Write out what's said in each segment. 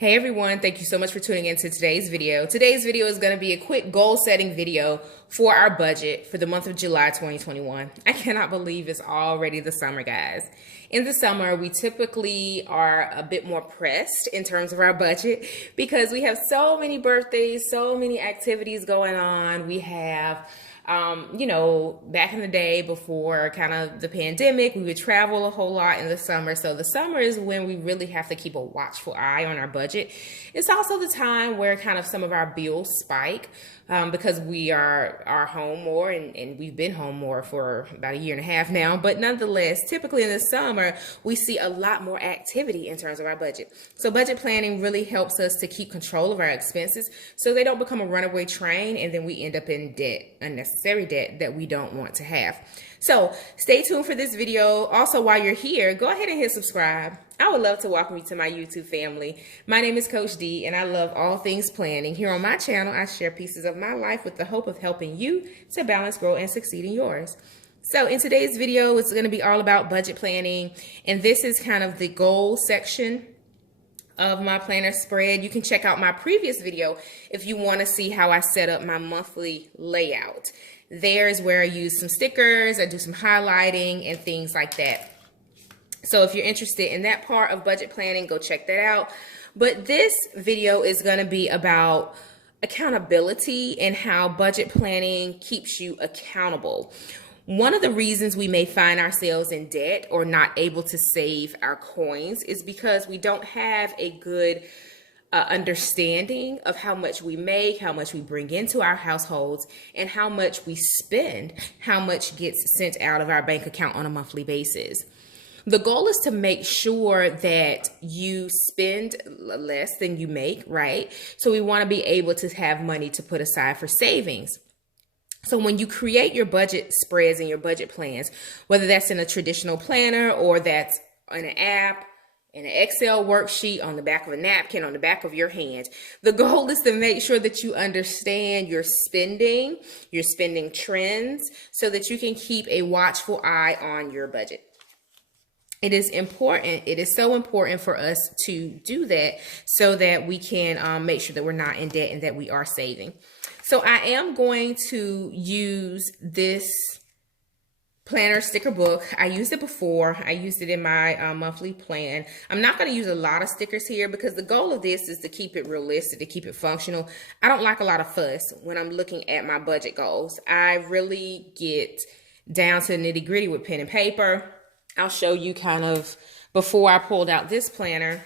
Hey everyone, thank you so much for tuning into today's video. Today's video is going to be a quick goal setting video for our budget for the month of July 2021. I cannot believe it's already the summer, guys. In the summer, we typically are a bit more pressed in terms of our budget because we have so many birthdays, so many activities going on. We have back in the day before kind of the pandemic, we would travel a whole lot in the summer. So the summer is when we really have to keep a watchful eye on our budget. It's also the time where kind of some of our bills spike because we are home more and we've been home more for about a year and a half now. But nonetheless, typically in the summer, we see a lot more activity in terms of our budget. So budget planning really helps us to keep control of our expenses so they don't become a runaway train and then we end up in debt, unnecessary debt that we don't want to have. So stay tuned for this video. Also, while you're here, go ahead and hit subscribe. I would love to welcome you to my YouTube family. My name is Coach D, and I love all things planning. Here on my channel, I share pieces of my life with the hope of helping you to balance, grow, and succeed in yours. So in today's video, it's going to be all about budget planning, and this is kind of the goal section of my planner spread. You can check out my previous video if you want to see how I set up my monthly layout. There's where I use some stickers, I do some highlighting and things like that. So if you're interested in that part of budget planning, go check that out. But this video is going to be about accountability and how budget planning keeps you accountable. One of the reasons we may find ourselves in debt or not able to save our coins is because we don't have a good understanding of how much we make, how much we bring into our households, and how much we spend, how much gets sent out of our bank account on a monthly basis. The goal is to make sure that you spend less than you make, right? So we want to be able to have money to put aside for savings. So when you create your budget spreads and your budget plans, whether that's in a traditional planner or that's in an app, in an Excel worksheet, on the back of a napkin, on the back of your hand, the goal is to make sure that you understand your spending trends so that you can keep a watchful eye on your budget. It is important. It is so important for us to do that so that we can make sure that we're not in debt and that we are saving. So I am going to use this planner sticker book. I used it before. I used it in my monthly plan. I'm not going to use a lot of stickers here because the goal of this is to keep it realistic, to keep it functional. I don't like a lot of fuss when I'm looking at my budget goals. I really get down to the nitty gritty with pen and paper. I'll show you kind of before I pulled out this planner.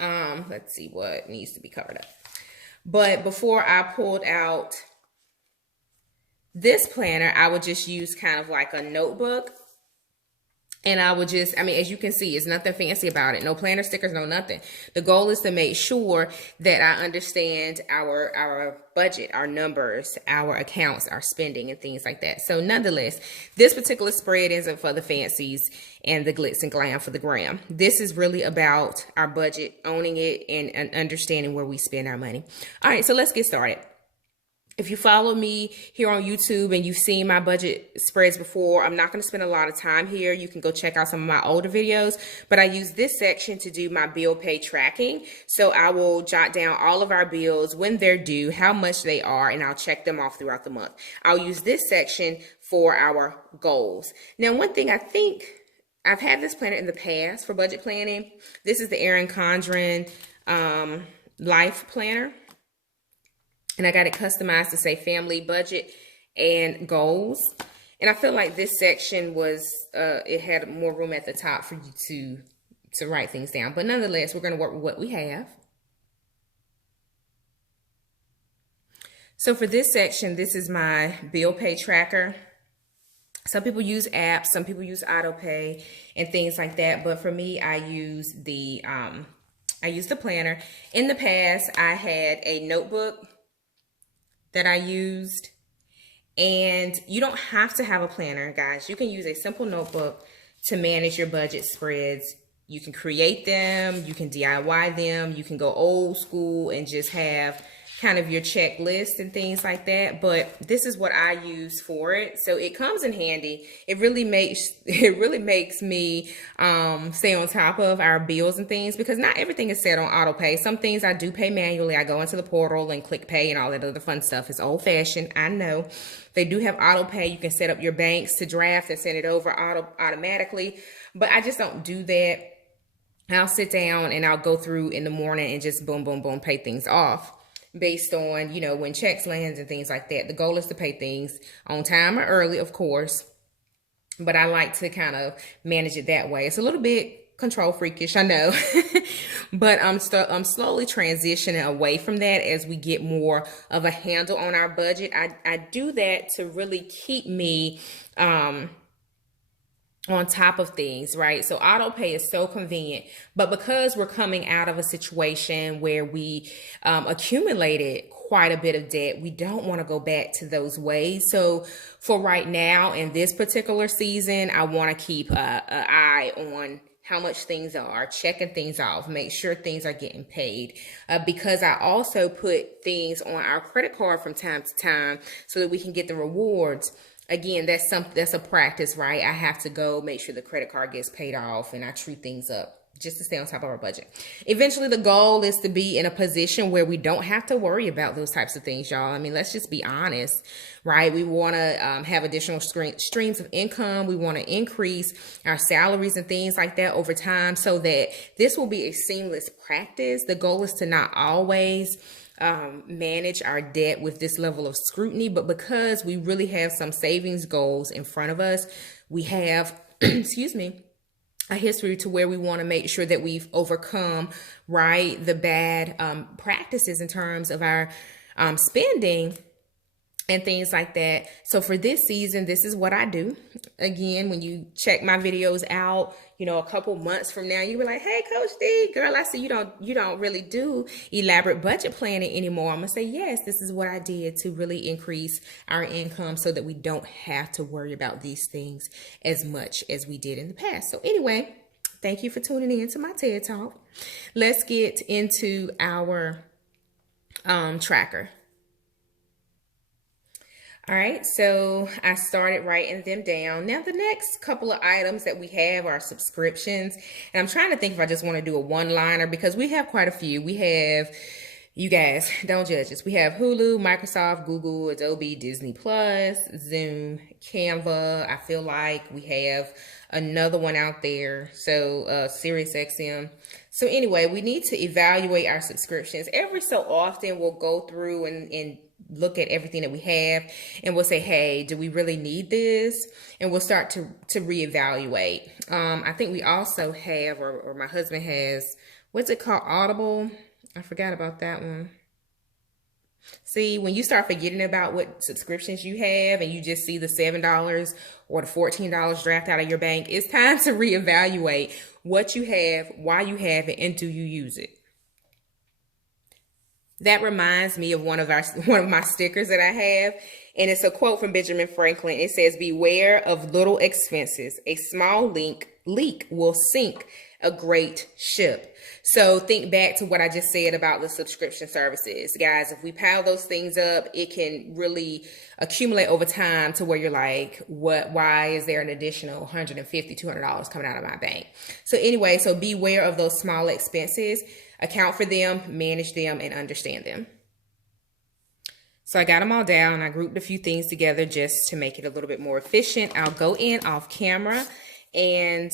Let's see what needs to be covered up. But before I pulled out this planner, I would just use kind of like a notebook. And I would just, as you can see, it's nothing fancy about it. No planner stickers, no nothing. The goal is to make sure that I understand our budget, our numbers, our accounts, our spending, and things like that. So nonetheless, this particular spread isn't for the fancies and the glitz and glam for the gram. This is really about our budget, owning it, and understanding where we spend our money. All right, so let's get started. If you follow me here on YouTube and you've seen my budget spreads before, I'm not going to spend a lot of time here. You can go check out some of my older videos, but I use this section to do my bill pay tracking. So I will jot down all of our bills, when they're due, how much they are, and I'll check them off throughout the month. I'll use this section for our goals. Now, one thing I think I've had this planner in the past for budget planning. This is the Erin Condren Life Planner. And I got it customized to say family, budget, and goals. And I feel like this section was, it had more room at the top for you to write things down. But nonetheless, we're going to work with what we have. So for this section, this is my bill pay tracker. Some people use apps, some people use AutoPay and things like that. But for me, I use the planner. In the past, I had a notebook that I used, and you don't have to have a planner, guys. You can use a simple notebook to manage your budget spreads. You can create them, you can DIY them, you can go old school and just have kind of your checklist and things like that, but this is what I use for it. So it comes in handy. It really makes me stay on top of our bills and things, because not everything is set on auto pay. Some things I do pay manually. I go into the portal and click pay and all that other fun stuff. It's old fashioned, I know. They do have auto pay. You can set up your banks to draft and send it over automatically, but I just don't do that. I'll sit down and I'll go through in the morning and just boom, boom, boom, pay things off based on, you know, when checks lands and things like that. The goal is to pay things on time or early, of course, but I like to kind of manage it that way. It's a little bit control freakish, I know, but I'm slowly transitioning away from that as we get more of a handle on our budget. I do that to really keep me on top of things, right? So auto pay is so convenient, but because we're coming out of a situation where we accumulated quite a bit of debt, we don't want to go back to those ways. So for right now, in this particular season, I want to keep an eye on how much things are, checking things off, make sure things are getting paid, because I also put things on our credit card from time to time so that we can get the rewards. Again, that's a practice, right? I have to go make sure the credit card gets paid off and I treat things up just to stay on top of our budget. Eventually, the goal is to be in a position where we don't have to worry about those types of things, y'all. I mean, let's just be honest, right? We want to have additional streams of income. We want to increase our salaries and things like that over time so that this will be a seamless practice. The goal is to not always manage our debt with this level of scrutiny, but because we really have some savings goals in front of us, we have, excuse me, a history to where we want to make sure that we've overcome, right, the bad practices in terms of our spending and things like that. So for this season, this is what I do. Again, when you check my videos out, you know, a couple months from now, you were like, hey, Coach D, girl, I see you don't really do elaborate budget planning anymore. I'm gonna say, yes, this is what I did to really increase our income so that we don't have to worry about these things as much as we did in the past. So anyway, thank you for tuning in to my TED Talk. Let's get into our tracker. All right, so I started writing them down. Now, the next couple of items that we have are subscriptions. And I'm trying to think if I just want to do a one-liner because we have quite a few. We have, you guys, don't judge us. We have Hulu, Microsoft, Google, Adobe, Disney Plus, Zoom, Canva. I feel like we have another one out there. So SiriusXM. So anyway, we need to evaluate our subscriptions. Every so often, we'll go through and look at everything that we have and we'll say, hey, do we really need this? And we'll start to reevaluate. I think we also have, or my husband has, what's it called? Audible. I forgot about that one. See, when you start forgetting about what subscriptions you have and you just see the $7 or the $14 draft out of your bank, it's time to reevaluate what you have, why you have it, and do you use it? That reminds me of one of my stickers that I have, and it's a quote from Benjamin Franklin. It says, beware of little expenses. A small leak will sink a great ship. So think back to what I just said about the subscription services. Guys, if we pile those things up, it can really accumulate over time to where you're like, why is there an additional $150, $200 coming out of my bank? So anyway, so beware of those small expenses. Account for them, manage them, and understand them. So I got them all down. I grouped a few things together just to make it a little bit more efficient. I'll go in off camera and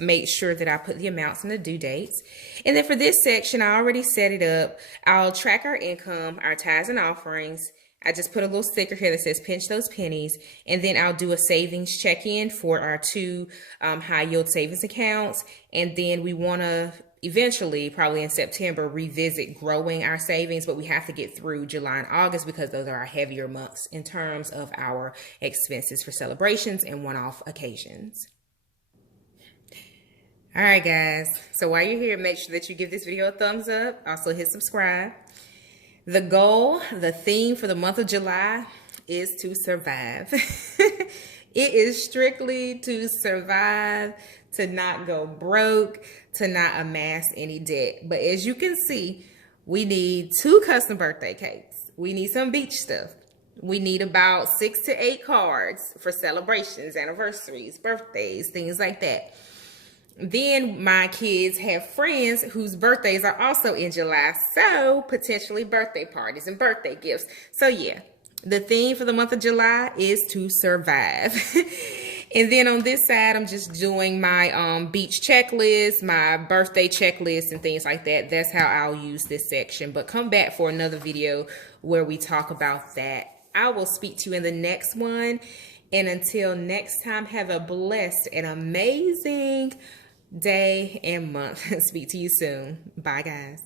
make sure that I put the amounts and the due dates. And then for this section, I already set it up. I'll track our income, our tithes and offerings. I just put a little sticker here that says pinch those pennies. And then I'll do a savings check-in for our two high yield savings accounts. And then we want to eventually, probably in September, revisit growing our savings, but we have to get through July and August because those are our heavier months in terms of our expenses for celebrations and one-off occasions. All right, guys. So while you're here, make sure that you give this video a thumbs up. Also hit subscribe. The goal, the theme for the month of July is to survive. It is strictly to survive, to not go broke, to not amass any debt. But as you can see, We need 2 custom birthday cakes. We need some beach stuff. We need about 6 to 8 cards for celebrations, anniversaries, birthdays, things like that. Then my kids have friends whose birthdays are also in July, so potentially birthday parties and birthday gifts. So yeah, the theme for the month of July is to survive. And then on this side, I'm just doing my beach checklist, my birthday checklist, and things like that. That's how I'll use this section. But come back for another video where we talk about that. I will speak to you in the next one. And until next time, have a blessed and amazing day and month. Speak to you soon. Bye, guys.